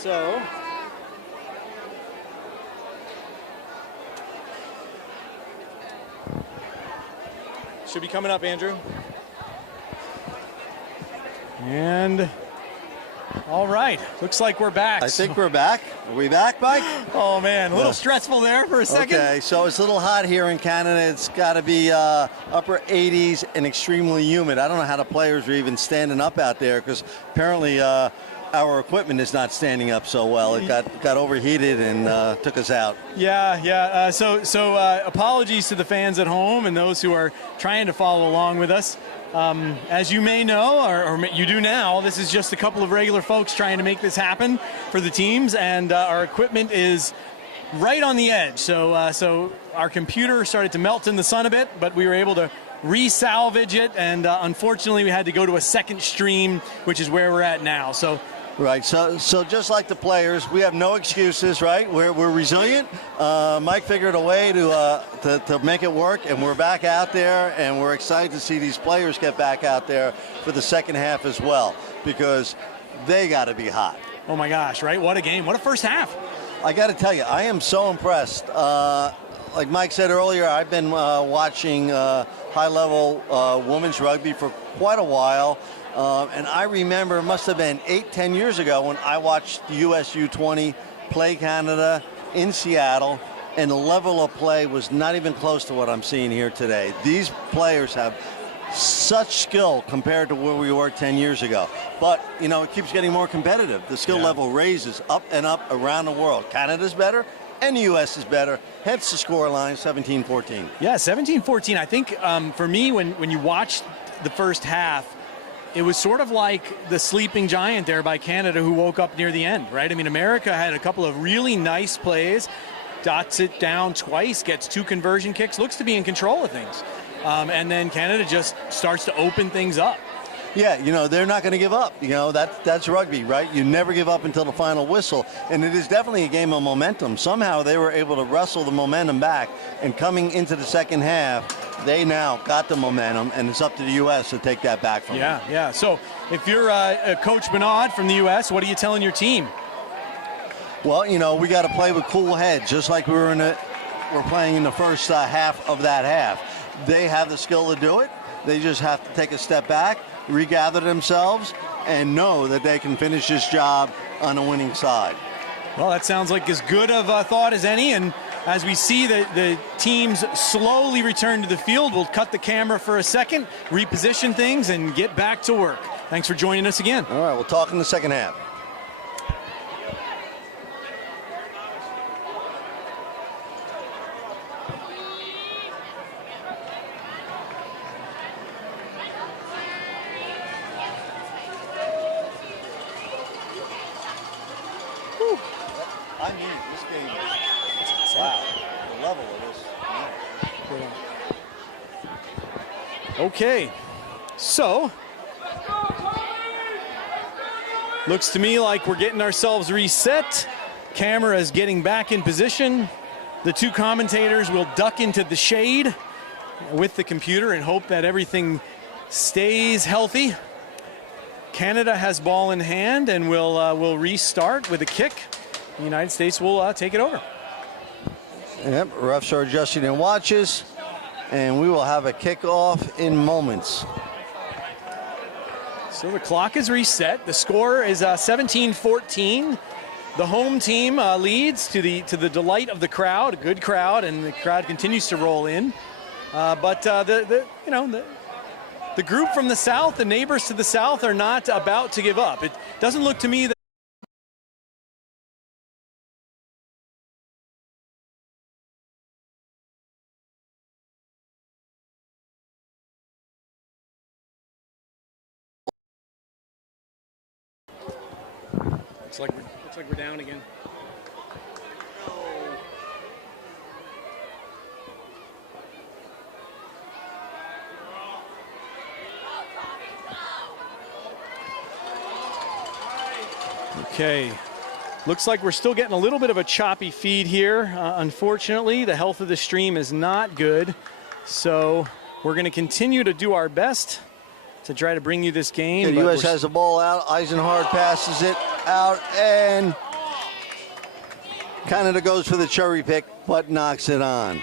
So should be coming up, Andrew. And all right, looks like we're back. I think we're back. Are we back, Mike? Oh man, a little stressful there for a second. Okay, so it's a little hot here in Canada. It's got to be upper 80s and extremely humid. I don't know how the players are even standing up out there because apparently our equipment is not standing up so well. It got overheated and took us out. Yeah. So apologies to the fans at home and those who are trying to follow along with us. As you may know, or you do now, this is just a couple of regular folks trying to make this happen for the teams, and our equipment is right on the edge. So our computer started to melt in the sun a bit, but we were able to re-salvage it, and unfortunately we had to go to a second stream, which is where we're at now. Right, so just like the players, we have no excuses, right? We're resilient. Mike figured a way to make it work, and we're back out there, and we're excited to see these players get back out there for the second half as well, because they got to be hot. Oh my gosh, right? What a game. What a first half. I got to tell you, I am so impressed. Like Mike said earlier, I've been watching high-level women's rugby for quite a while. And I remember it must have been 8-10 years ago when I watched the US U20 play Canada in Seattle, and the level of play was not even close to what I'm seeing here today. These players have such skill compared to where we were 10 years ago. But, you know, it keeps getting more competitive. The skill level raises up and up around the world. Canada's better, and the U.S. is better. Hence the scoreline, 17-14. Yeah, 17-14. I think for me, when you watched the first half, it was sort of like the sleeping giant there by Canada who woke up near the end, right? I mean, America had a couple of really nice plays, dots it down twice, gets 2 conversion kicks, looks to be in control of things. And then Canada just starts to open things up. Yeah, you know, they're not going to give up. You know, that's rugby, right? You never give up until the final whistle. And it is definitely a game of momentum. Somehow they were able to wrestle the momentum back. And coming into the second half, they now got the momentum, and it's up to the U.S. to take that back from them. Yeah. So if you're Coach Bernard from the U.S., what are you telling your team? Well, you know, we got to play with cool heads, just like we're playing in the first half of that half. They have the skill to do it. They just have to take a step back, regather themselves, and know that they can finish this job on a winning side. Well, that sounds like as good of a thought as any, and as we see the teams slowly return to the field, we'll cut the camera for a second, reposition things, and get back to work. Thanks for joining us again. All right, we'll talk in the second half. I mean, this game, wow, the level of this. Okay, so looks to me like we're getting ourselves reset. Camera is getting back in position. The 2 commentators will duck into the shade with the computer and hope that everything stays healthy. Canada has ball in hand and will restart with a kick. The United States will take it over. Yep, refs are adjusting their watches, and we will have a kickoff in moments. So the clock is reset. The score is 17-14. The home team leads to the delight of the crowd, a good crowd, and the crowd continues to roll in. But the group from the south, the neighbors to the south, are not about to give up. It doesn't look to me that looks like we're down again. Okay, looks like we're still getting a little bit of a choppy feed here. Unfortunately, the health of the stream is not good, so we're going to continue to do our best to try to bring you this game. The U.S. has the ball out. Eisenhard passes it out, and Canada goes for the cherry pick, but knocks it on.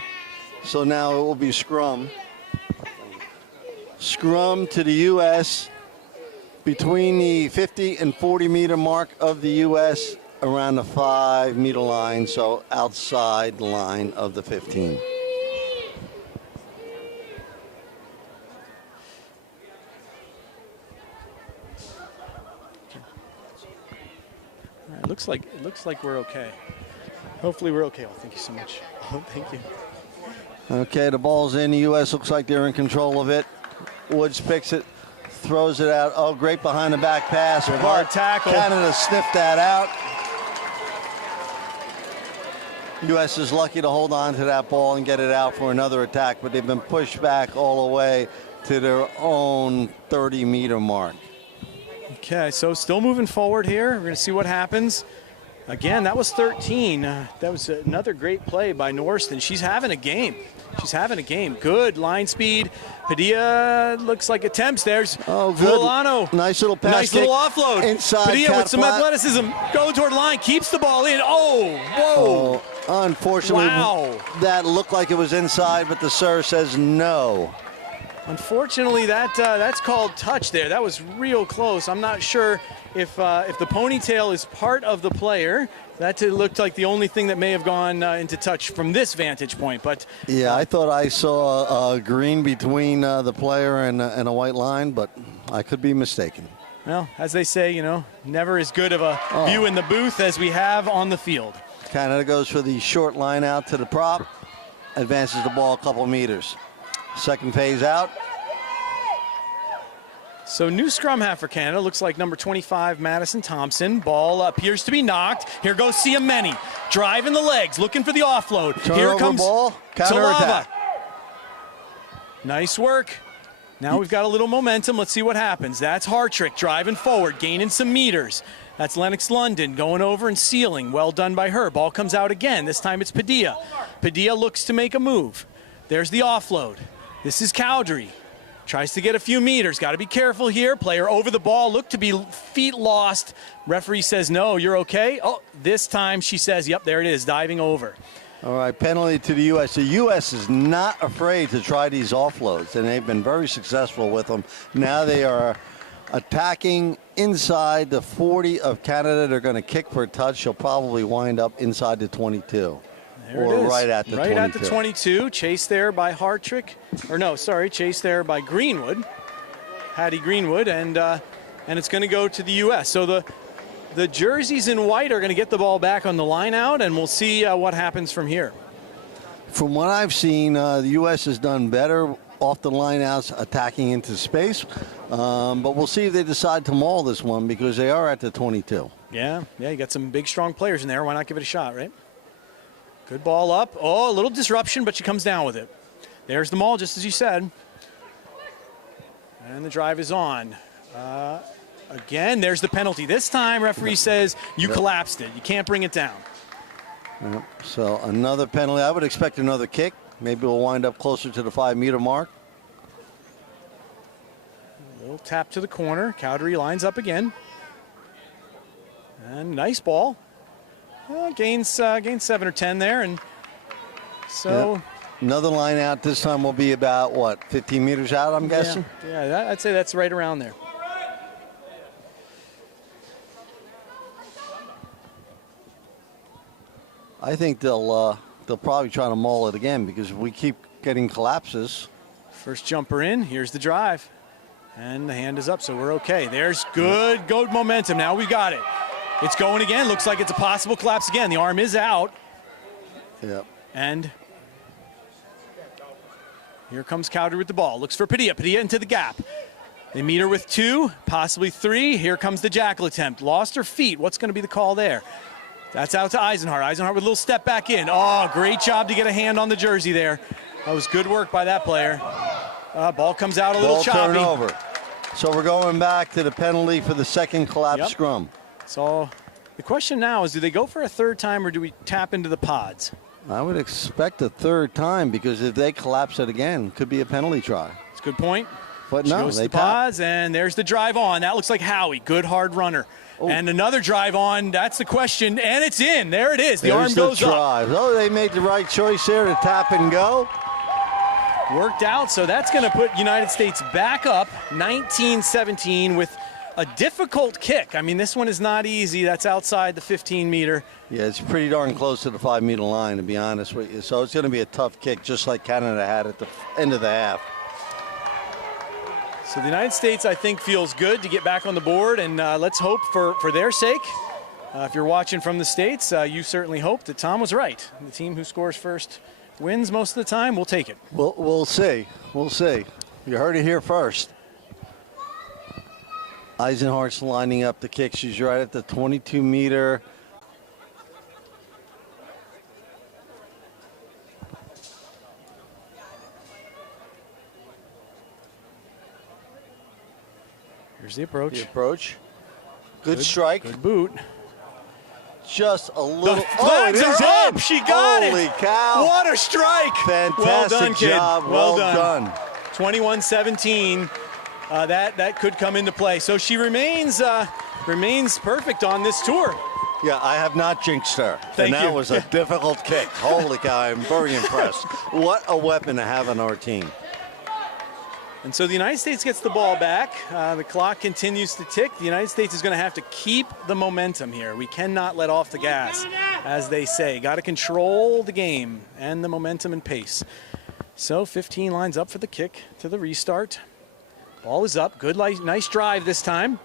So now it will be scrum. Scrum to the U.S. between the 50 and 40 meter mark of the U.S. around the 5 meter line, so outside line of the 15. It looks like we're okay. Hopefully we're okay. Oh, thank you so much. Oh, thank you. Okay, the ball's in. The U.S. looks like they're in control of it. Woods picks it, throws it out. Oh, great behind the back pass. Hard tackle. Canada sniffed that out. U.S. is lucky to hold on to that ball and get it out for another attack, but they've been pushed back all the way to their own 30 meter mark. Okay, so still moving forward here. We're going to see what happens. Again, that was 13. That was another great play by Norston. She's having a game. She's having a game. Good line speed. Padilla looks like attempts. There's Vulano. Nice little pass. Nice little offload. Inside. Padilla with some athleticism. Go toward the line. Keeps the ball in. Oh, whoa. Oh, unfortunately, wow. That looked like it was inside, but the serve says no. Unfortunately, that's called touch there. That was real close. I'm not sure if the ponytail is part of the player. That looked like the only thing that may have gone into touch from this vantage point. But yeah, I thought I saw a green between the player and a white line, but I could be mistaken. Well, as they say, you know, never as good of a view in the booth as we have on the field. Canada goes for the short line out to the prop, advances the ball a couple meters. Second phase out. So new scrum half for Canada. Looks like number 25, Madison Thompson. Ball appears to be knocked. Here goes Siameni. Driving the legs, looking for the offload. Here comes ball. Talava. Nice work. Now we've got a little momentum. Let's see what happens. That's Hartrick driving forward, gaining some meters. That's Lennox London going over and sealing. Well done by her. Ball comes out again. This time it's Padilla. Padilla looks to make a move. There's the offload. This is Cowdery. Tries to get a few meters. Got to be careful here. Player over the ball. Looked to be feet lost. Referee says, no, you're okay. Oh, this time she says, yep, there it is, diving over. All right, penalty to the U.S. The U.S. is not afraid to try these offloads, and they've been very successful with them. Now they are attacking inside the 40 of Canada. They're going to kick for a touch. She'll probably wind up inside the 22. There or it is. right at the 22. Right at the 22. Chased there by Hartrick. Or no, sorry, chased there by Greenwood. Hattie Greenwood, and it's going to go to the U.S. So the jerseys in white are going to get the ball back on the line out, and we'll see what happens from here. From what I've seen, the U.S. has done better off the line outs, attacking into space. But we'll see if they decide to maul this one, because they are at the 22. Yeah, you got some big, strong players in there. Why not give it a shot, right? Good ball up. Oh, a little disruption, but she comes down with it. There's the maul, just as you said. And the drive is on. Again, there's the penalty. This time, referee says you collapsed it. You can't bring it down. So another penalty. I would expect another kick. Maybe we'll wind up closer to the 5 meter mark. A little tap to the corner. Cowdery lines up again. And nice ball. Gains 7 or 10 there, and so another line out. This time will be about what, 15 meters out, I'm guessing. Yeah, I'd say that's right around there. I think they'll probably try to maul it again, because if we keep getting collapses. First jumper in. Here's the drive, and the hand is up, so we're okay. There's good momentum. Now we've got it. It's going again. Looks like it's a possible collapse again. The arm is out. Yep. And here comes Cowdery with the ball. Looks for Padilla. Padilla into the gap. They meet her with 2, possibly 3. Here comes the jackal attempt. Lost her feet. What's going to be the call there? That's out to Eisenhart. Eisenhart with a little step back in. Oh, great job to get a hand on the jersey there. That was good work by that player. Ball comes out a little choppy. Turnover. So we're going back to the penalty for the second collapse scrum. So the question now is, do they go for a third time, or do we tap into the pods? I would expect a third time, because if they collapse it again, it could be a penalty try. It's a good point. But She no, goes to they the pause, and there's the drive on. That looks like Howie. Good hard runner. Oh. And another drive on. That's the question, and it's in. There it is. The arm There's goes the up. drive. Oh, they made the right choice there to tap and go. Worked out, so that's going to put United States back up 19-17 with a difficult kick. I mean, this one is not easy. That's outside the 15-meter. Yeah, it's pretty darn close to the 5-meter line, to be honest with you. So it's going to be a tough kick, just like Canada had at the end of the half. So the United States, I think, feels good to get back on the board, and let's hope for their sake. If you're watching from the States, you certainly hope that Tom was right. The team who scores first wins most of the time. We'll take it. We'll see. We'll see. You heard it here first. Eisenhardt's lining up the kick. She's right at the 22-meter. Here's the approach. The approach. Good strike. Good boot. Just a little. The flags are up. She got it. Holy cow. What a strike. Fantastic well done, kid. job. Well done. 21-17. That could come into play. So she remains perfect on this tour. Yeah, I have not jinxed her. Thank and that you. was a difficult kick. Holy cow, I'm very impressed. What a weapon to have on our team. And so the United States gets the ball back. The clock continues to tick. The United States is going to have to keep the momentum here. We cannot let off the gas, as they say. Got to control the game and the momentum and pace. So 15 lines up for the kick to the restart. Ball is up. Good, nice drive this time.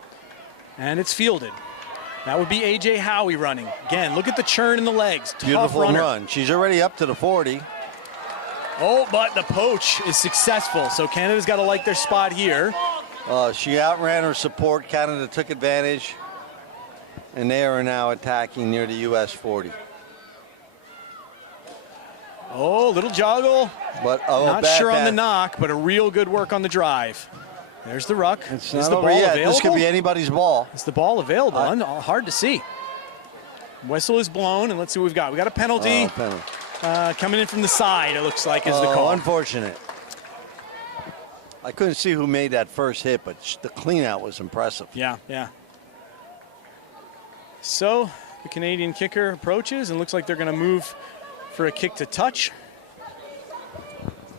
And it's fielded. That would be A.J. Howie running. Again, look at the churn in the legs. Tough Beautiful runner. run. She's already up to the 40. Oh, but the poach is successful. So Canada's got to like their spot here. She outran her support. Canada took advantage. And they are now attacking near the US 40. Oh, little joggle. But Not sure on the knock, but a real good work on the drive. There's the ruck. It's Is not the over ball yet. available? This could be anybody's ball. Is the ball available? Hard to see. Whistle is blown, and let's see what we've got. We got a penalty. Penalty. Coming in from the side, it looks like, is the call. Unfortunate. I couldn't see who made that first hit, but the clean out was impressive. Yeah. So the Canadian kicker approaches and looks like they're going to move for a kick to touch.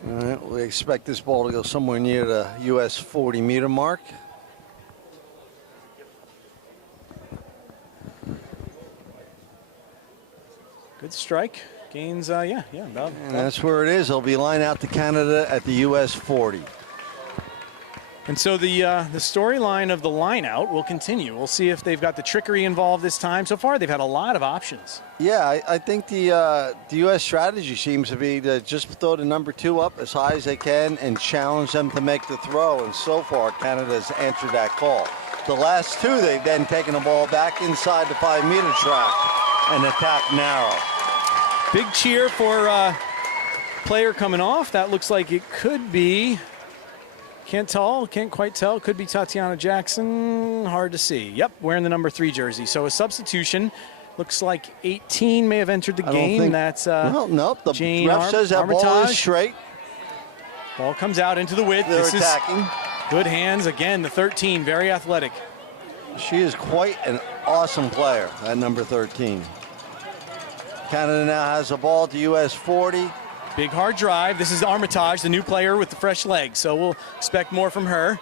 All right, we expect this ball to go somewhere near the US 40-meter mark. Good strike. Gains, about. And that's where it is. They'll be lined out to Canada at the US 40. And so the storyline of the line out will continue. We'll see if they've got the trickery involved this time. So far, they've had a lot of options. Yeah, I think the U.S. strategy seems to be to just throw the number 2 up as high as they can and challenge them to make the throw. And so far, Canada's answered that call. The last 2, they've then taken the ball back inside the 5-meter track and attacked narrow. Big cheer for player coming off. That looks like it could be. Can't quite tell. Could be Tatiana Jackson. Hard to see. Yep, wearing the number 3 jersey. So a substitution. Looks like 18 may have entered the game. That's nope. The Jane ref says that ball is straight. Ball comes out into the width. They're attacking. Good hands. Again, the 13, very athletic. She is quite an awesome player, that number 13. Canada now has a ball to US 40. Big hard drive. This is Armitage, the new player with the fresh legs. So we'll expect more from her.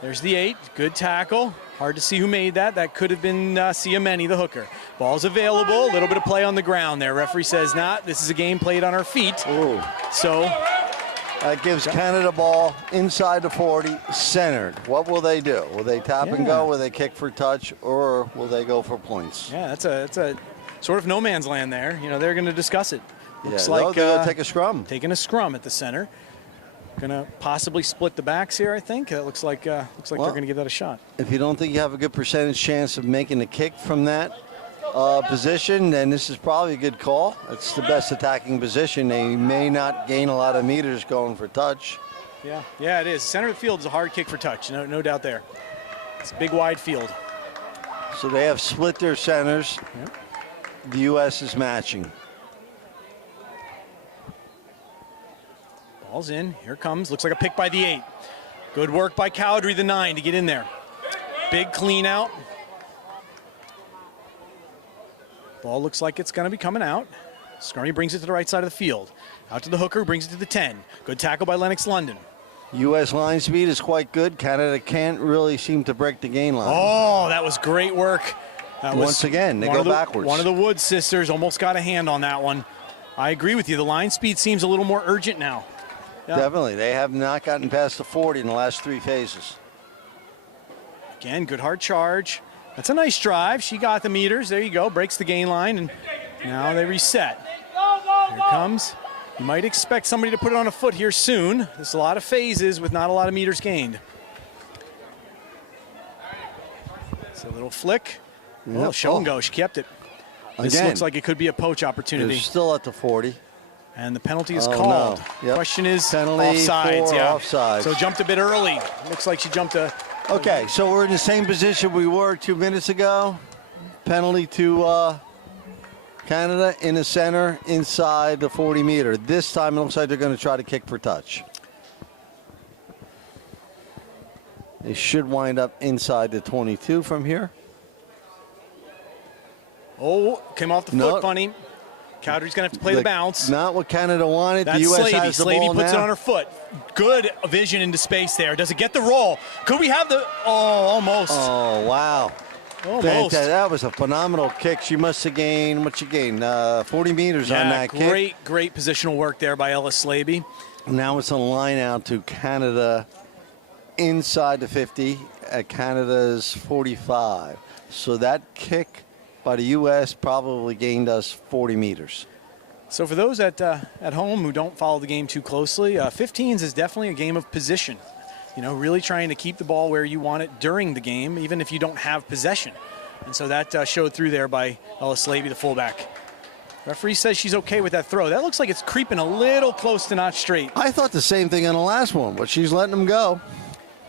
There's the 8. Good tackle. Hard to see who made that. That could have been Siameni, the hooker. Ball's available. A little bit of play on the ground there. Referee says not. This is a game played on our feet. Ooh. So that gives Canada ball inside the 40, centered. What will they do? Will they tap and go? Will they kick for touch? Or will they go for points? Yeah, that's a sort of no man's land there. You know, they're going to discuss it. Looks they're going to take a scrum. Taking a scrum at the center. Going to possibly split the backs here, I think. It looks like they're going to give that a shot. If you don't think you have a good percentage chance of making a kick from that position, then this is probably a good call. It's the best attacking position. They may not gain a lot of meters going for touch. Yeah, it is. Center of the field is a hard kick for touch. No doubt there. It's a big, wide field. So they have split their centers. Yep. The U.S. is matching. Ball's in. Here comes. Looks like a pick by the 8. Good work by Cowdery, the 9, to get in there. Big clean out. Ball looks like it's going to be coming out. Scrummy brings it to the right side of the field. Out to the hooker, brings it to the 10. Good tackle by Lennox London. U.S. line speed is quite good. Canada can't really seem to break the gain line. Oh, that was great work. Once again, they go backwards. One of the Woods sisters almost got a hand on that one. I agree with you. The line speed seems a little more urgent now. Yeah. Definitely. They have not gotten past the 40 in the last 3 phases. Again, good hard charge. That's a nice drive. She got the meters. There you go. Breaks the gain line, and now they reset. Here it comes. You might expect somebody to put it on a foot here soon. There's a lot of phases with not a lot of meters gained. It's a little flick. Yep. Oh, show and go. She kept it. This Again, looks like it could be a poach opportunity. They're still at the 40. And the penalty is called. No. Yep. Question is penalty offsides. Yeah, offsides. So jumped a bit early. Looks like she jumped a. Okay, so we're in the same position we were 2 minutes ago. Penalty to Canada in the center inside the 40 meter. This time it looks like they're going to try to kick for touch. They should wind up inside the 22 from here. Oh, came off the foot, funny. Cowdery's going to have to play the bounce. Not what Canada wanted. That's the U.S. Slavey. has the Slavey ball puts now. it on her foot. Good vision into space there. Does it get the roll? Could we have the... Oh, almost. Oh, wow. Almost. That was a phenomenal kick. She must have gained, what she gained, 40 meters on that kick. Great positional work there by Ella Slavey. Now it's a line out to Canada inside the 50 at Canada's 45. So that kick by the U.S. probably gained us 40 meters. So for those at home who don't follow the game too closely, 15s is definitely a game of position. You know, really trying to keep the ball where you want it during the game, even if you don't have possession. And so that showed through there by Ella Slavey, the fullback. Referee says she's okay with that throw. That looks like it's creeping a little close to not straight. I thought the same thing on the last one, but she's letting them go.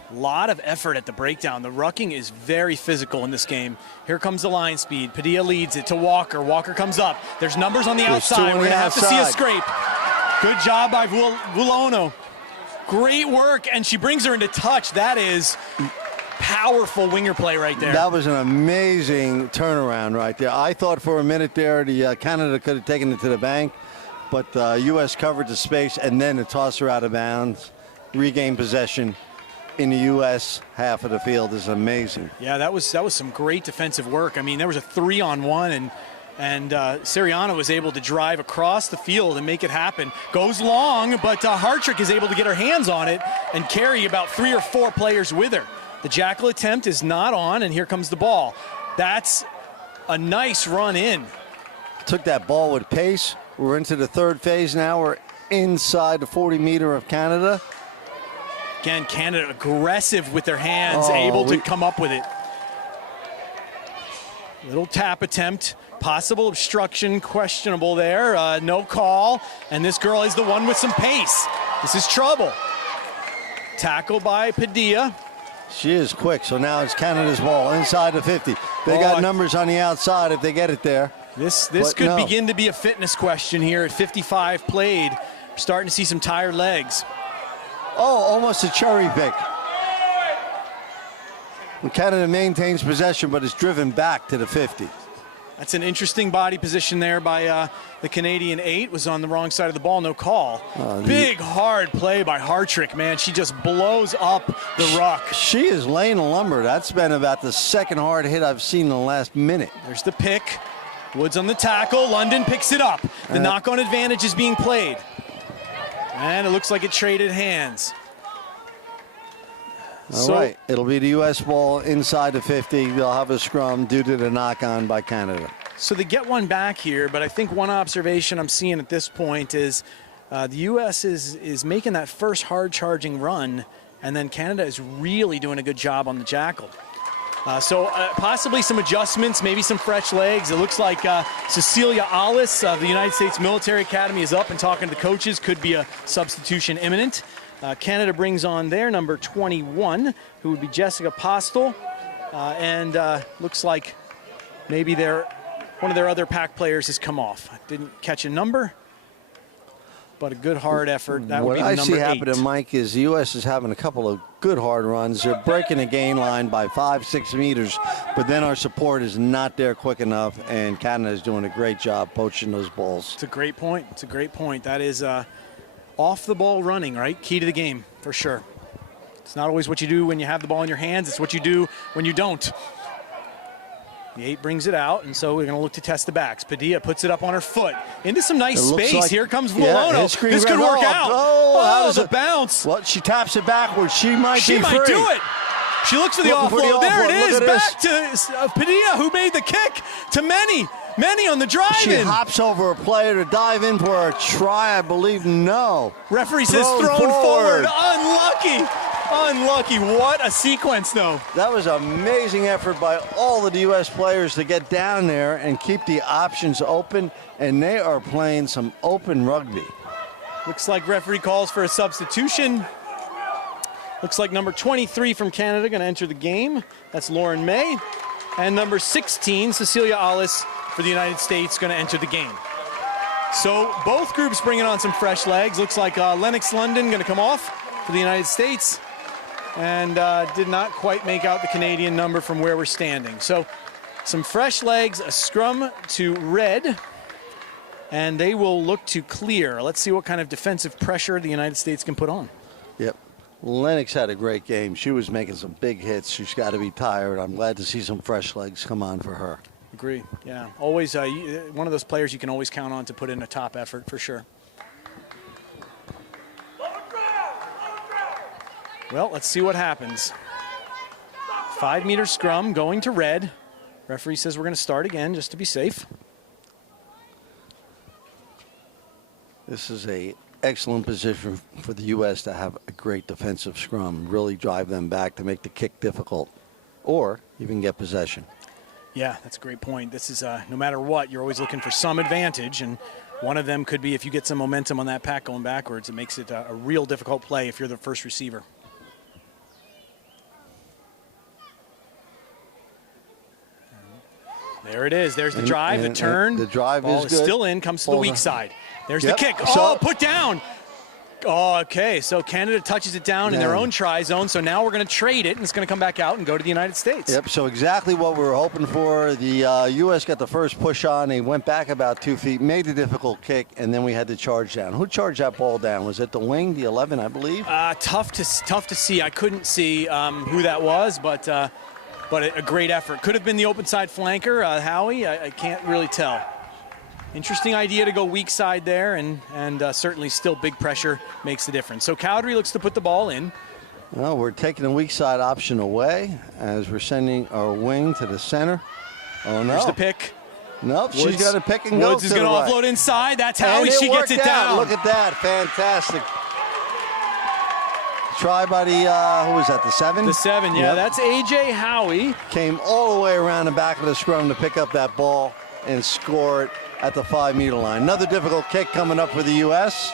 A lot of effort at the breakdown. The rucking is very physical in this game. Here comes the line speed. Padilla leads it to Walker. Walker comes up. There's numbers on the outside. We're going to have to see a scrape. Good job by Vulono. Great work, and she brings her into touch. That is powerful winger play right there. That was an amazing turnaround right there. I thought for a minute there the Canada could have taken it to the bank, but U.S. covered the space, and then to toss her out of bounds, regain possession in the U.S. half of the field is amazing. Yeah, that was some great defensive work. I mean, there was a 3-on-1, and Siriano was able to drive across the field and make it happen. Goes long, but Hartrick is able to get her hands on it and carry about 3 or 4 players with her. The jackal attempt is not on, and here comes the ball. That's a nice run in. Took that ball with pace. We're into the third phase now. We're inside the 40 meter of Canada. Again, Canada aggressive with their hands, able to come up with it. Little tap attempt, possible obstruction, questionable there. No call, and this girl is the one with some pace. This is trouble. Tackle by Padilla. She is quick, so now it's Canada's ball inside the 50. They got numbers on the outside if they get it there. This could begin to be a fitness question here at 55 played. We're starting to see some tired legs. Oh, almost a cherry pick. And Canada maintains possession, but is driven back to the 50. That's an interesting body position there by the Canadian 8. Was on the wrong side of the ball, no call. Big, hard play by Hartrick, man. She just blows up the ruck. She is laying the lumber. That's been about the second hard hit I've seen in the last minute. There's the pick. Woods on the tackle. London picks it up. The knock-on advantage is being played. And it looks like it traded hands. All right, it'll be the U.S. ball inside the 50. They'll have a scrum due to the knock-on by Canada. So they get one back here, but I think one observation I'm seeing at this point is the U.S. is making that first hard-charging run, and then Canada is really doing a good job on the jackal. So possibly some adjustments, maybe some fresh legs. It looks like Cecilia Alice of the United States Military Academy is up and talking to the coaches. Could be a substitution imminent. Canada brings on their number 21, who would be Jessica Postel. And looks like maybe one of their other pack players has come off. I didn't catch a number. but a good hard effort. That would what be the I number see 8. happening, Mike, is the U.S. is having a couple of good hard runs. They're breaking the gain line by 5-6 meters, but then our support is not there quick enough, and Canada is doing a great job poaching those balls. It's a great point. It's a great point. That is off the ball running, right? Key to the game, for sure. It's not always what you do when you have the ball in your hands. It's what you do when you don't. The 8 brings it out, and so we're going to look to test the backs. Padilla puts it up on her foot into some nice space. Like, here comes Volono. This could work out. Oh, the bounce. Well, she taps it backwards. She might do it. She looks for the offload. There it is. Back to Padilla, who made the kick to Many. Many on the drive-in. She hops over a player to dive in for a try, I believe. No. Referee says thrown forward. Unlucky. Unlucky. What a sequence, though. That was an amazing effort by all of the U.S. players to get down there and keep the options open, and they are playing some open rugby. Looks like referee calls for a substitution. Looks like number 23 from Canada going to enter the game. That's Lauren May. And number 16, Cecilia Alice for the United States, going to enter the game. So both groups bringing on some fresh legs. Looks like Lennox London going to come off for the United States. And did not quite make out the Canadian number from where we're standing. So some fresh legs, a scrum to red, and they will look to clear. Let's see what kind of defensive pressure the United States can put on. Yep. Lennox had a great game. She was making some big hits. She's got to be tired. I'm glad to see some fresh legs come on for her. Agree. Yeah. Always one of those players you can always count on to put in a top effort for sure. Well, let's see what happens. 5-meter scrum going to red. Referee says we're going to start again just to be safe. This is an excellent position for the U.S. to have a great defensive scrum, really drive them back to make the kick difficult, or even get possession. Yeah, that's a great point. This is, no matter what, you're always looking for some advantage, and one of them could be if you get some momentum on that pack going backwards, it makes it a real difficult play if you're the first receiver. There it is. There's the drive, the turn. The drive ball is good. Still in, comes to the weak side. There's the kick. So, put down. Oh, okay, so Canada touches it down in their own try zone, so now we're going to trade it, and it's going to come back out and go to the United States. Yep, so exactly what we were hoping for. The U.S. got the first push on. They went back about 2 feet, made a difficult kick, and then we had to charge down. Who charged that ball down? Was it the wing, the 11, I believe? Tough to see. I couldn't see who that was, but a great effort. Could have been the open side flanker, Howie. I can't really tell. Interesting idea to go weak side there, and certainly still big pressure makes the difference. So Cowdery looks to put the ball in. Well, we're taking the weak side option away as we're sending our wing to the center. Oh, no. Here's the pick. Nope, she's got to pick and go. Woods is going to offload inside. That's how she gets it down. Look at that. Fantastic. Try by the, who was that, the 7? The 7, yeah. Yep. That's A.J. Howie. Came all the way around the back of the scrum to pick up that ball and score it at the 5-meter line. Another difficult kick coming up for the U.S.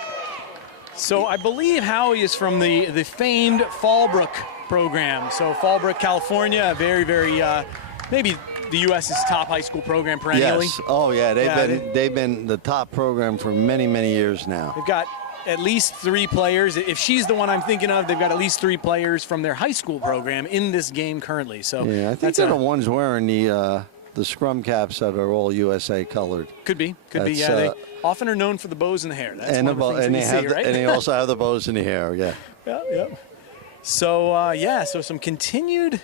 So I believe Howie is from the famed Fallbrook program. So Fallbrook, California, very, very, maybe the U.S.'s top high school program perennially. Yes. Oh, yeah. They've been the top program for many, many years now. They've got at least 3 players. If she's the one I'm thinking of, they've got at least 3 players from their high school program in this game currently. So yeah, I think they're the ones wearing the scrum caps that are all USA colored. Could be. Yeah, they often are known for the bows in the hair. That's one of the things that you see, right? And they also have the bows in the hair. Yeah. Yeah. So so some continued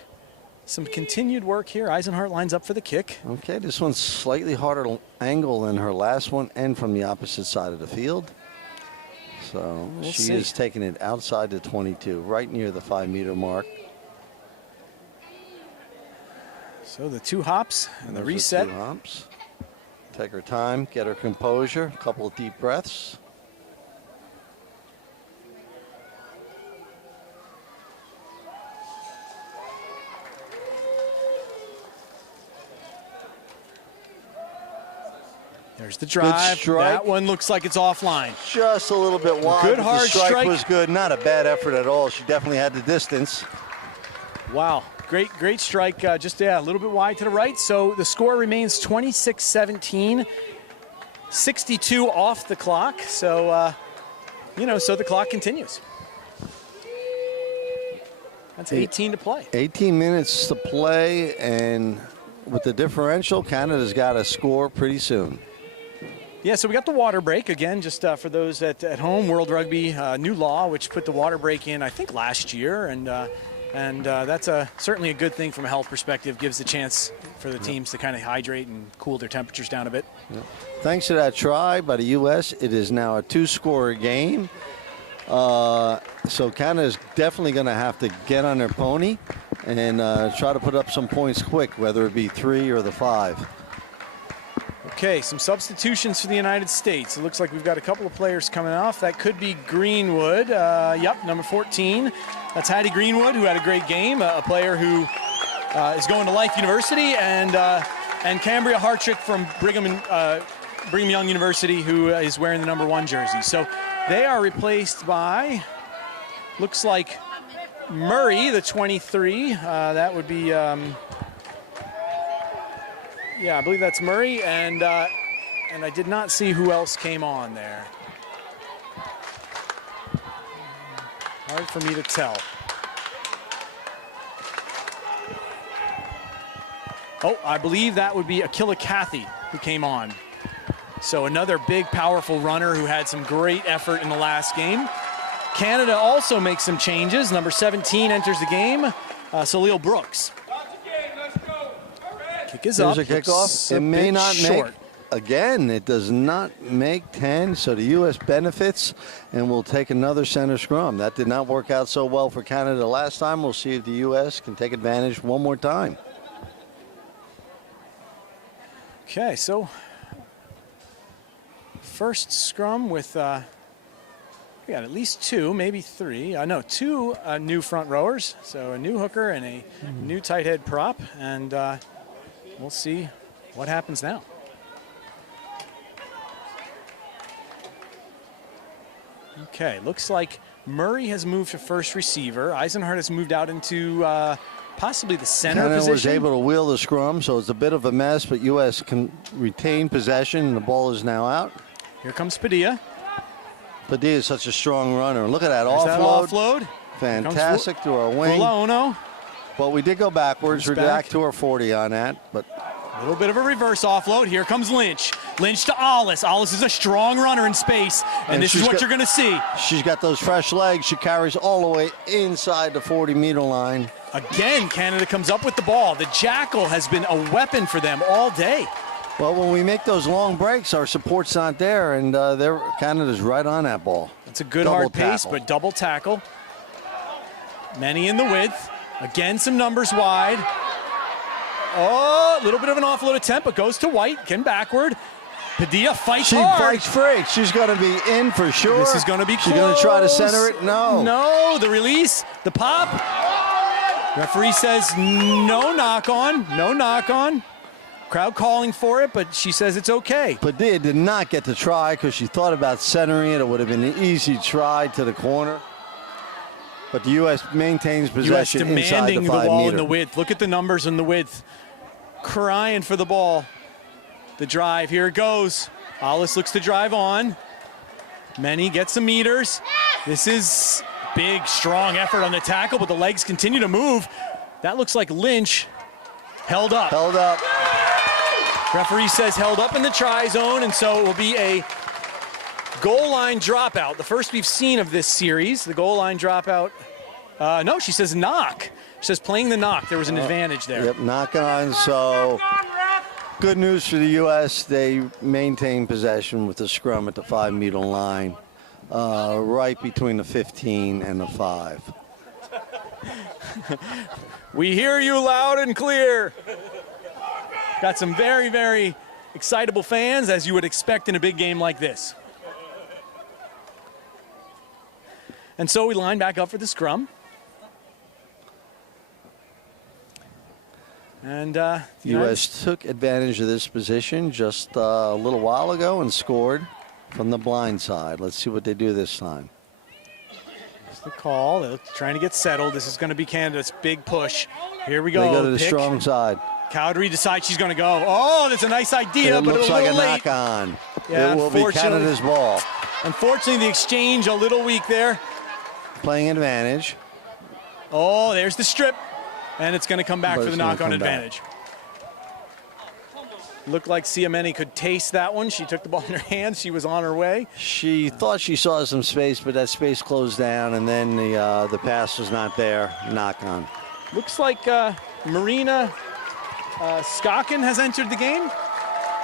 work here. Eisenhart lines up for the kick. Okay, this one's slightly harder angle than her last one, and from the opposite side of the field. So she is taking it outside the 22, right near the 5-meter mark. So the 2 hops and the reset. 2 hops. Take her time, get her composure, a couple of deep breaths. There's the drive. That one looks like it's offline. Just a little bit wide. Good hard strike. Was good. Not a bad effort at all. She definitely had the distance. Wow. Great strike. Just a little bit wide to the right. So the score remains 26-17. 62 off the clock. So you know, so the clock continues. That's 18 to play. 18 minutes to play, and with the differential, Canada's got to score pretty soon. Yeah, so we got the water break again. Just for those at home, World Rugby new law which put the water break in, I think, last year, and that's certainly a good thing from a health perspective. Gives the chance for the teams to kind of hydrate and cool their temperatures down a bit. Yep. Thanks to that try by the U.S., it is now a 2-score game. So Canada's definitely going to have to get on their pony and try to put up some points quick, whether it be 3 or the 5. Okay, some substitutions for the United States. It looks like we've got a couple of players coming off. That could be Greenwood. Yep, number 14. That's Hattie Greenwood, who had a great game, a player who is going to Life University, and Cambria Hartrick from Brigham Young University, who is wearing the number 1 jersey. So they are replaced by, looks like, Murray, the 23. That would be, yeah, I believe that's Murray, and I did not see who else came on there. Hard for me to tell. Oh, I believe that would be Akila Cathy who came on. So another big, powerful runner who had some great effort in the last game. Canada also makes some changes. Number 17 enters the game, Salil Brooks. Kick is up. There's a kickoff. It may not make, again, it does not make 10, so the U.S. benefits and will take another center scrum. That did not work out so well for Canada last time. We'll see if the U.S. can take advantage one more time. Okay, so first scrum with, we got at least 2, maybe 3. No, 2 new front rowers. So a new hooker and a new tight head prop, and we'll see what happens now. Okay, looks like Murray has moved to first receiver. Eisenhart has moved out into possibly the center Canada position. was able to wheel the scrum, so it's a bit of a mess, but U.S. can retain possession, and the ball is now out. Here comes Padilla. Padilla is such a strong runner. Look at that There's offload. That offload. Fantastic to our wing. Vulaono. But we did go backwards. We're back to our 40 on that. But a little bit of a reverse offload. Here comes Lynch. Lynch to Alice. Alice is a strong runner in space, and this is what you're going to see. She's got those fresh legs. She carries all the way inside the 40-meter line. Again, Canada comes up with the ball. The Jackal has been a weapon for them all day. Well, when we make those long breaks, our support's not there, and Canada's right on that ball. It's a good hard pace, but double tackle. Many in the width. Again, some numbers wide. Oh, a little bit of an offload attempt, but goes to White. Again, backward. Padilla fights hard. She fights free. She's going to be in for sure. This is going to be close. She's going to try to center it. No. No, the release, the pop. Referee says no knock on. No knock on. Crowd calling for it, but she says it's okay. Padilla did not get to try because she thought about centering it. It would have been an easy try to the corner. But the U.S. maintains possession inside the 5 meter. Demanding the ball in the width. Look at the numbers in the width. Crying for the ball. The drive, here it goes. Alice looks to drive on. Many gets some meters. This is big, strong effort on the tackle, but the legs continue to move. That looks like Lynch held up. Held up. Referee says held up in the try zone, and so it will be a goal line dropout. The first we've seen of this series, the goal line dropout. No, she says knock. She says playing the knock. There was an advantage there. Yep, knock on. So good news for the U.S. They maintain possession with the scrum at the 5 meter line, right between the 15 and the 5. We hear you loud and clear. Got some very, very excitable fans, as you would expect in a big game like this. And so we line back up for the scrum. And U.S. took advantage of this position just a little while ago and scored from the blind side. Let's see what they do this time. That's the call. They're trying to get settled. This is going to be Canada's big push. Here we go. They go to the strong side. Cowdery decides she's going to go. Oh, that's a nice idea, but it looks a like little a late. knock on. Yeah, it will be Canada's ball. Unfortunately, the exchange a little weak there. Playing advantage. Oh, there's the strip. And it's going to come back But for the it's gonna knock-on come back. advantage. Looked like Siameni could taste that one. She took the ball in her hands. She was on her way. She thought she saw some space, but that space closed down, and then the pass was not there. Knock on. Looks like Marina Skaken has entered the game.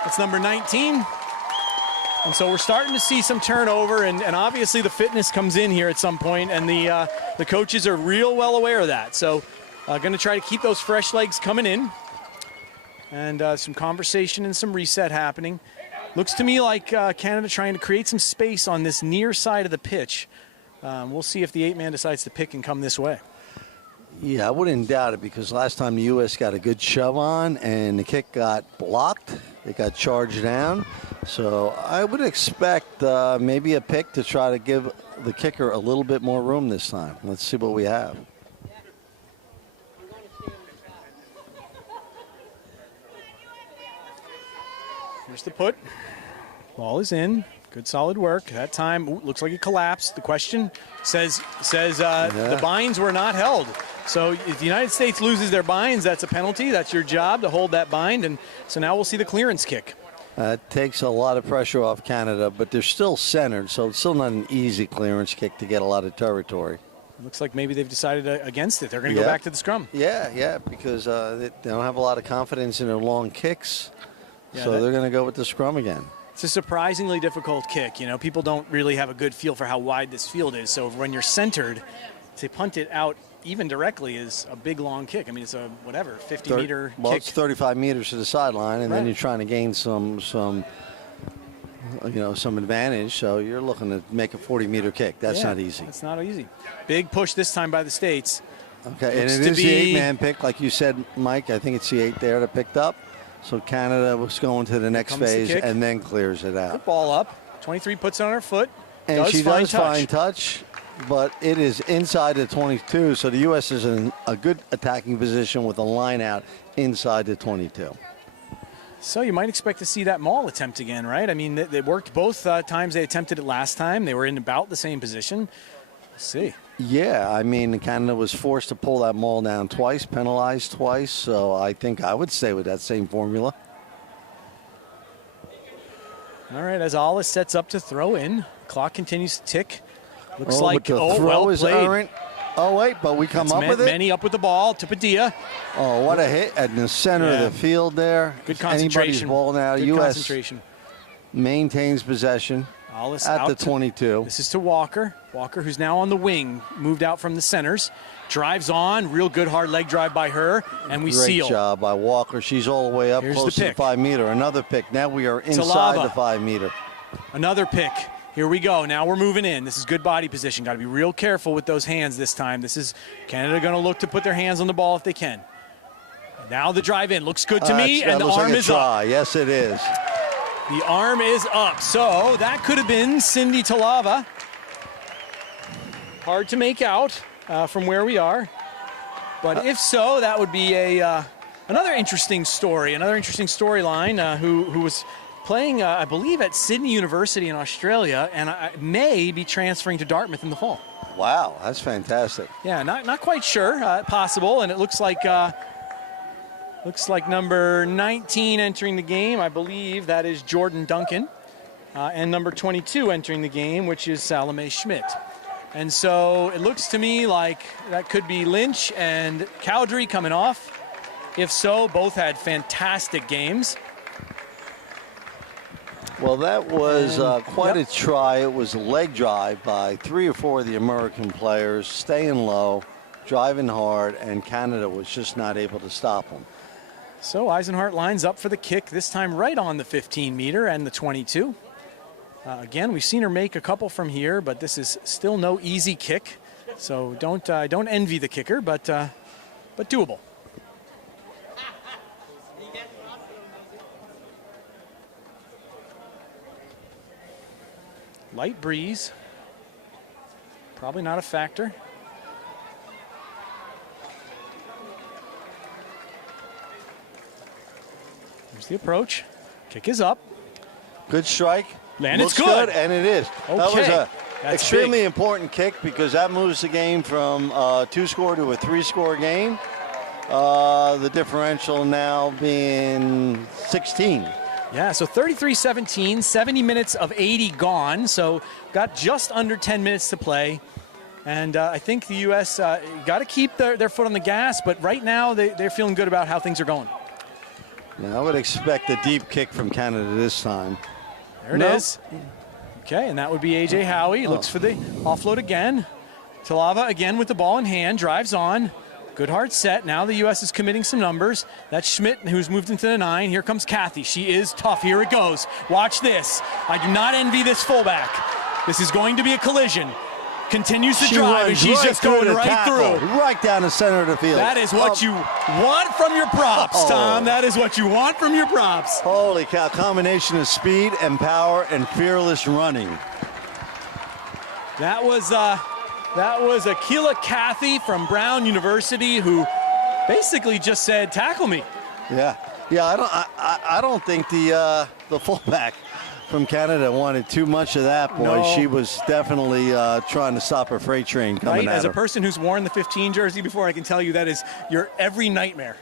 That's number 19. And so we're starting to see some turnover, and obviously the fitness comes in here at some point, and the coaches are real well aware of that. So going to try to keep those fresh legs coming in. And some conversation and some reset happening. Looks to me like Canada trying to create some space on this near side of the pitch. We'll see if the 8-man decides to pick and come this way. Yeah, I wouldn't doubt it, because last time the U.S. got a good shove on and the kick got blocked. It got charged down. So I would expect maybe a pick to try to give the kicker a little bit more room this time. Let's see what we have. Here's the put. Ball is in. Good solid work. That time, looks like it collapsed. The question says the binds were not held. So if the United States loses their binds, that's a penalty. That's your job to hold that bind. And so now we'll see the clearance kick. That takes a lot of pressure off Canada, but they're still centered, so it's still not an easy clearance kick to get a lot of territory. Looks like maybe they've decided against it. They're going to go back to the scrum. Yeah, because they don't have a lot of confidence in their long kicks. Yeah, so they're going to go with the scrum again. It's a surprisingly difficult kick. You know, people don't really have a good feel for how wide this field is. So when you're centered, to punt it out even directly is a big, long kick. I mean, it's a, 50-meter well, kick. it's 35 meters to the sideline, and Right. then you're trying to gain some advantage. So you're looking to make a 40-meter kick. That's not easy. It's not easy. Big push this time by the States. Okay, and Looks it to is the be- 8-man pick, like you said, Mike. I think it's the 8 there that picked up. So Canada was going to the next comes the phase kick. and then clears it out. Good ball up. 23 puts it on her foot. And she find does find touch, but it is inside the 22. So the U.S. is in a good attacking position with a line out inside the 22. So you might expect to see that maul attempt again, right? I mean, they worked both times they attempted it last time. They were in about the same position. Let's see. Yeah, I mean, Canada was forced to pull that maul down twice, penalized twice. So I think I would stay with that same formula. All right, as Alice sets up to throw in, clock continues to tick. Looks but like, the throw well is played. errant. Oh, wait, but we come up with it. Many up with the ball to Padilla. Oh, what a hit in the center of the field there. Good It's anybody's concentration. ball now. Good U.S. concentration. maintains possession Alice at out the to- 22. This is to Walker. Walker, who's now on the wing, moved out from the centers. Drives on. Real good hard leg drive by her. And we Great seal. job by Walker. She's all the way up Here's close the to the pick. 5 meter. Another pick. Now we are inside Lava. the 5 meter. Another pick. Here we go. Now we're moving in. This is good body position. Got to be real careful with those hands this time. This is Canada going to look to put their hands on the ball if they can. Now the drive in. Looks good to me, That and the looks arm like a is up. try. Yes, it is. The arm is up. So that could have been Cindy Talava. Hard to make out from where we are. But if so, that would be another interesting story, another interesting storyline. Who was playing, I believe, at Sydney University in Australia, and may be transferring to Dartmouth in the fall. Wow, that's fantastic. Yeah, not quite sure. Possible, and it looks like number 19 entering the game. I believe that is Jordan Duncan, and number 22 entering the game, which is Salome Schmidt. And so it looks to me like that could be Lynch and Cowdery coming off. If so, both had fantastic games. Well, that was quite a try. It was a leg drive by 3 or 4 of the American players, staying low, driving hard, and Canada was just not able to stop them. So Eisenhart lines up for the kick, this time right on the 15-meter and the 22. Again, we've seen her make a couple from here, but this is still no easy kick. So don't envy the kicker, but doable. Light breeze, probably not a factor. Here's the approach. Kick is up. Good strike. And Looks it's good. And it is. Okay. That was an That's extremely big. important kick because that moves the game from a 2-score to a 3-score game. The differential now being 16. Yeah, so 33-17, 70 minutes of 80 gone. So got just under 10 minutes to play. And I think the U.S. Got to keep their foot on the gas, but right now they're feeling good about how things are going. Yeah, I would expect a deep kick from Canada this time. There it is. Okay, and that would be A.J. Howie. Looks for the offload again. Talava again with the ball in hand, drives on. Good hard set. Now the U.S. is committing some numbers. That's Schmidt, who's moved into the 9. Here comes Kathy. She is tough. Here it goes. Watch this. I do not envy this fullback. This is going to be a collision. Continues to drive, and she's just going right through. Right down the center of the field. That is what you want from your props, Tom. That is what you want from your props. Holy cow, combination of speed and power and fearless running. That was Akila Cathy from Brown University, who basically just said, "Tackle me." Yeah. I don't think the fullback from Canada wanted too much of that, boy. No. She was definitely trying to stop a freight train coming at her. As a person who's worn the 15 jersey before, I can tell you that is your every nightmare.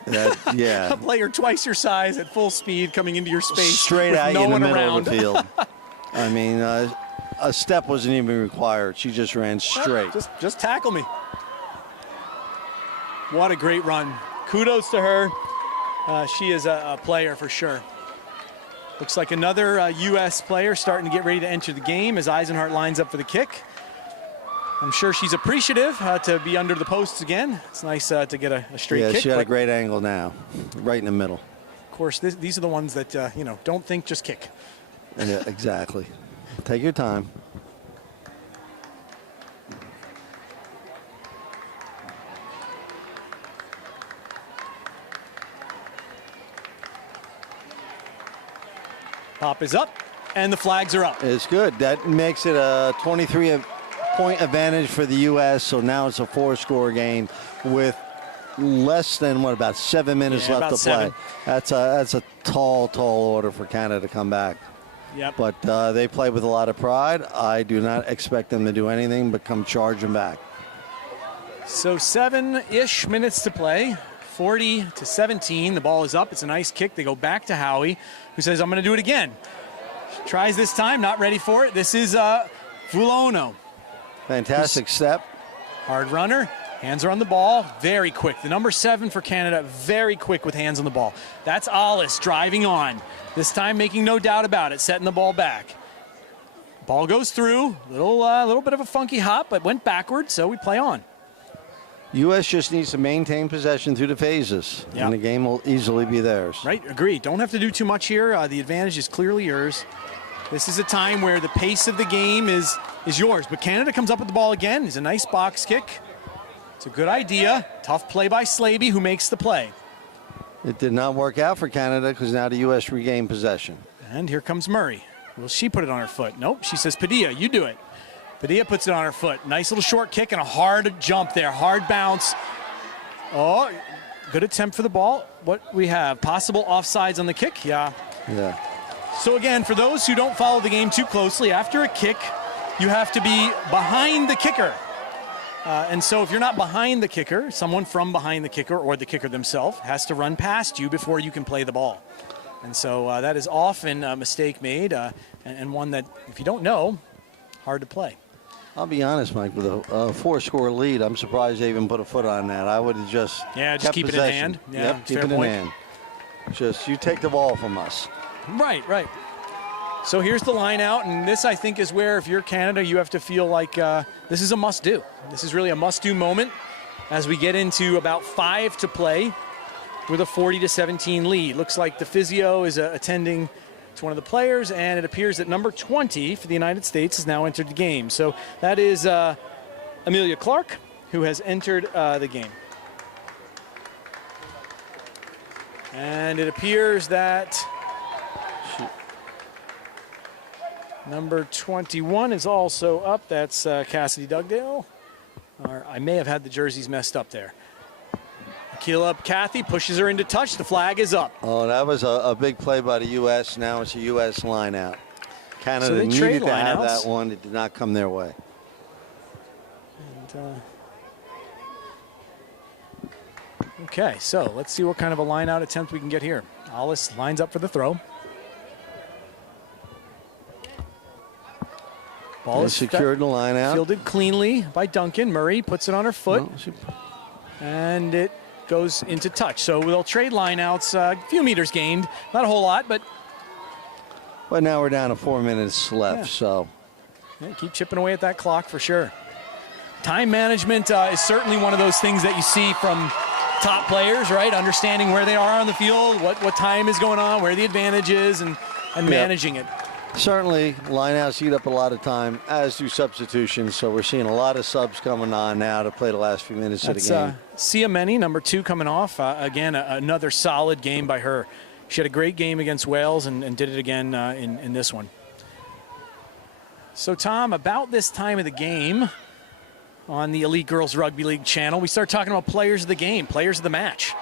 Yeah. A player twice your size at full speed coming into your space straight with out no in the one middle around. of the field. I mean, a step wasn't even required. She just ran straight. Just tackle me. What a great run. Kudos to her. She is a player for sure. Looks like another U.S. player starting to get ready to enter the game as Eisenhart lines up for the kick. I'm sure she's appreciative to be under the posts again. It's nice to get a straight kick. Yeah, she had a great angle now, right in the middle. Of course, these are the ones that, don't think, just kick. Yeah, exactly. Take your time. Pop is up, and the flags are up. It's good. That makes it a 23-point advantage for the U.S., so now it's a 4-score game with less than, about 7 minutes left to play. 7. That's a tall order for Canada to come back. Yep. But they play with a lot of pride. I do not expect them to do anything but come charging back. So 7-ish minutes to play. 40-17. The ball is up. It's a nice kick. They go back to Howie, who says, "I'm going to do it again." She tries this time, not ready for it. This is Fulono. Fantastic step. Hard runner. Hands are on the ball. Very quick. The number 7 for Canada, very quick with hands on the ball. That's Alice driving on. This time making no doubt about it, setting the ball back. Ball goes through. Little bit of a funky hop, but went backward, so we play on. U.S. just needs to maintain possession through the phases, and the game will easily be theirs. Right, agreed. Don't have to do too much here. The advantage is clearly yours. This is a time where the pace of the game is yours. But Canada comes up with the ball again. It's a nice box kick. It's a good idea. Tough play by Slaby, who makes the play. It did not work out for Canada because now the U.S. regained possession. And here comes Murray. Will she put it on her foot? Nope, she says, Padilla, you do it. Padilla puts it on her foot. Nice little short kick and a hard jump there. Hard bounce. Oh, good attempt for the ball. What we have? Possible offsides on the kick? Yeah. So again, for those who don't follow the game too closely, after a kick, you have to be behind the kicker. And so if you're not behind the kicker, someone from behind the kicker or the kicker themselves has to run past you before you can play the ball. And so that is often a mistake made and one that, if you don't know, hard to play. I'll be honest, Mike, with a 4-score lead, I'm surprised they even put a foot on that. I would have just just keep possession. It in hand. Yeah, yep, keep it in hand. Just you take the ball from us. Right. So here's the line out, and this, I think, is where, if you're Canada, you have to feel like this is a must-do. This is really a must-do moment as we get into about 5 to play with a 40-17 lead. Looks like the physio is attending to one of the players, and it appears that number 20 for the United States has now entered the game. So that is Amelia Clark, who has entered the game. And it appears that number 21 is also up. That's Cassidy Dugdale. Or I may have had the jerseys messed up there. Akila Cathy pushes her into touch. The flag is up. Oh, that was a big play by the U.S. Now it's a U.S. line out. Canada needed to have that one. It did not come their way. And, okay, so let's see what kind of a line-out attempt we can get here. Alice lines up for the throw. Ball is secured the line out. Fielded cleanly by Duncan. Murray puts it on her foot. And it goes into touch. So they'll trade lineouts. A few meters gained. Not a whole lot, but now we're down to 4 minutes left. So keep chipping away at that clock for sure. Time management is certainly one of those things that you see from top players, right? Understanding where they are on the field, what time is going on, where the advantage is, and managing it. Certainly, lineouts eat up a lot of time, as do substitutions. So we're seeing a lot of subs coming on now to play the last few minutes of the game. Sia Meni, number 2, coming off. Again, another solid game by her. She had a great game against Wales and did it again in this one. So, Tom, about this time of the game on the Elite Girls Rugby League channel, we start talking about players of the game, players of the match.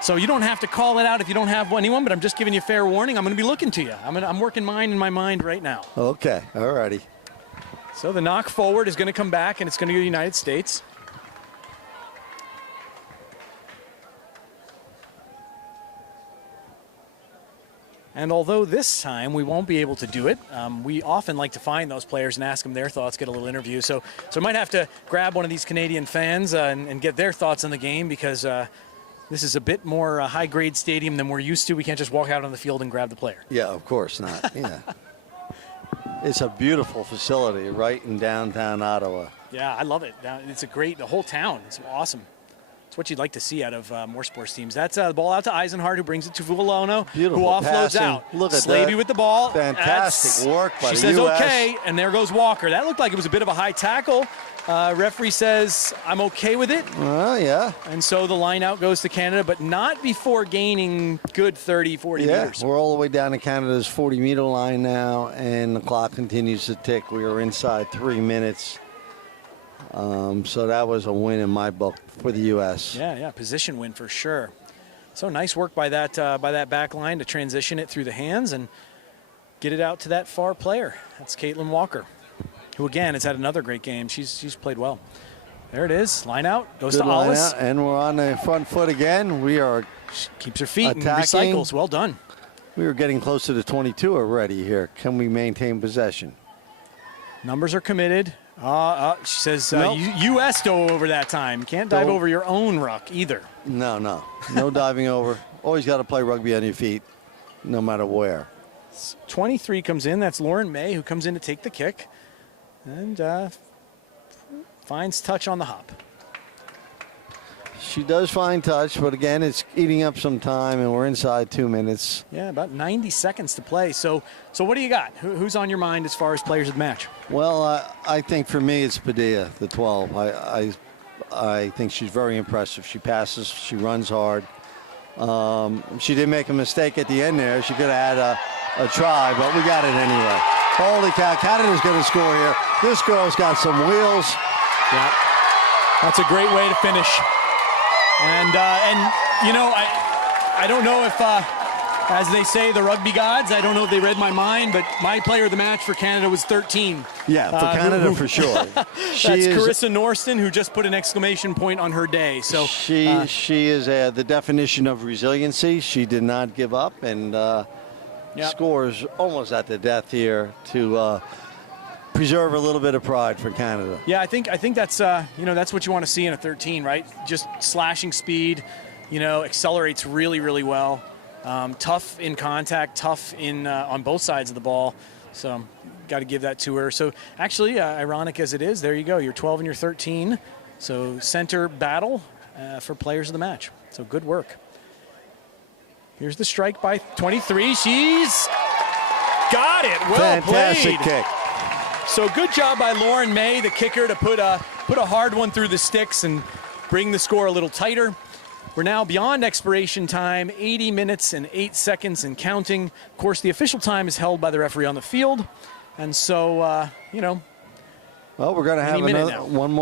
So you don't have to call it out if you don't have anyone, but I'm just giving you fair warning. I'm going to be looking to you. I'm working mine in my mind right now. Okay, all righty. So the knock forward is going to come back, and it's going to go to the United States. And although this time we won't be able to do it, we often like to find those players and ask them their thoughts, get a little interview. So I might have to grab one of these Canadian fans and get their thoughts on the game, because this is a bit more high-grade stadium than we're used to. We can't just walk out on the field and grab the player. Yeah, of course not. Yeah. It's a beautiful facility right in downtown Ottawa. Yeah, I love it. It's the whole town. It's awesome. It's what you'd like to see out of more sports teams. That's the ball out to Eisenhart, who brings it to Vuolono, who offloads passing. out. Look at Slavey that. with the ball. Fantastic work by the US. She says, okay, and there goes Walker. That looked like it was a bit of a high tackle. Referee says, I'm okay with it. Yeah. And so the line out goes to Canada, but not before gaining good 30, 40 meters. We're all the way down to Canada's 40-meter line now, and the clock continues to tick. We are inside 3 minutes. So that was a win in my book for the U.S. Yeah, position win for sure. So nice work by that back line to transition it through the hands and get it out to that far player. That's Caitlin Walker, who again has had another great game. She's played well. There it is. Line out goes to Alice, and we're on the front foot again. We are keeps her feet attacking. And recycles. Well done. We were getting close to the 22 already here. Can we maintain possession? Numbers are committed. She says Nope. U.S. dove over that time. Can't dive over your own ruck either. No diving over. Always got to play rugby on your feet, no matter where. 23 comes in. That's Lauren May, who comes in to take the kick and finds touch on the hop. She does find touch, but again, it's eating up some time, and we're inside 2 minutes. Yeah, about 90 seconds to play. So what do you got? Who's on your mind as far as players of the match? Well, I think for me it's Padilla, the 12. I think she's very impressive. She passes, she runs hard. She did make a mistake at the end there. She could have had a try, but we got it anyway. Holy cow, Canada's going to score here. This girl's got some wheels. Yeah, that's a great way to finish. And you know, I don't know if, as they say, the rugby gods, I don't know if they read my mind, but my player of the match for Canada was 13. Yeah, for Canada for sure. That's Carissa Norston, who just put an exclamation point on her day. So she is the definition of resiliency. She did not give up, and scores almost at the death here to preserve a little bit of pride for Canada. Yeah, I think that's that's what you want to see in a 13, right? Just slashing speed, accelerates really, really well. Tough in contact, tough in on both sides of the ball. So got to give that to her. So actually, ironic as it is, there you go. You're 12 and you're 13. So center battle for players of the match. So good work. Here's the strike by 23. She's got it. Well Fantastic played. Kick. So good job by Lauren May, the kicker, to put a hard one through the sticks and bring the score a little tighter. We're now beyond expiration time, 80 minutes and 8 seconds and counting. Of course, the official time is held by the referee on the field. And so, well, we're going to have one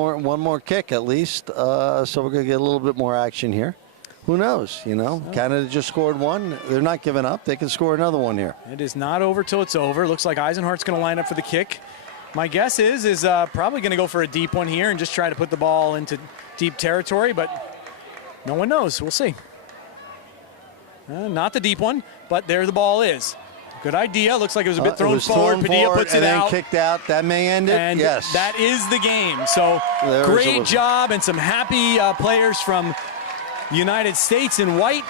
more kick at least. So we're going to get a little bit more action here. who knows? You know, Canada just scored one. They're not giving up. They can score another one here. It is not over till it's over. Looks like Eisenhardt's going to line up for the kick. My guess is probably going to go for a deep one here and just try to put the ball into deep territory, but no one knows. We'll see. Not the deep one, but there the ball is. Good idea. Looks like it was a bit thrown forward. Padilla puts it out. And then kicked out. That may end it. And yes. that is the game. So great job, and some happy players from the United States in white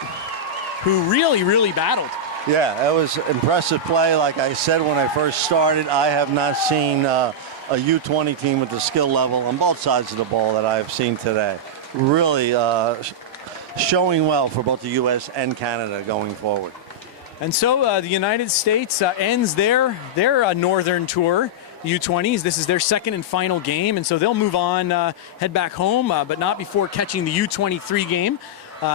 who really, really battled. Yeah, that was impressive play. Like I said when I first started, I have not seen a U20 team with the skill level on both sides of the ball that I have seen today. Really showing well for both the U.S. and Canada going forward. And so the United States ends their northern tour, U20s. This is their second and final game, and so they'll move on, head back home, but not before catching the U23 game,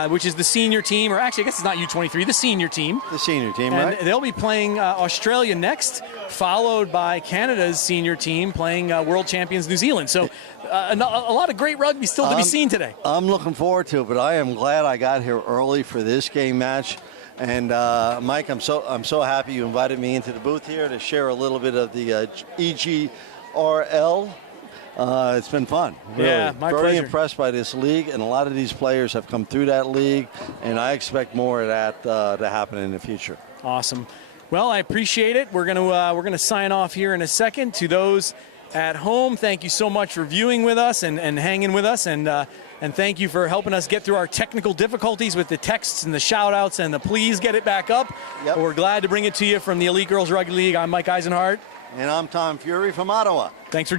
which is the senior team, or actually I guess it's not U23, the senior team. The senior team, and right? They'll be playing Australia next, followed by Canada's senior team playing world champions New Zealand. So a lot of great rugby still to be seen today. I'm looking forward to it, but I am glad I got here early for this game match. And Mike, I'm so happy you invited me into the booth here to share a little bit of the EGRL. It's been fun. Really. Yeah, my Very pleasure. impressed by this league, and a lot of these players have come through that league, and I expect more of that to happen in the future. Awesome. Well, I appreciate it. We're gonna sign off here in a second. To those at home, thank you so much for viewing with us and hanging with us, and thank you for helping us get through our technical difficulties with the texts and the shout-outs and the please get it back up. Yep. We're glad to bring it to you from the Elite Girls Rugby League. I'm Mike Eisenhardt. And I'm Tom Fury from Ottawa. Thanks for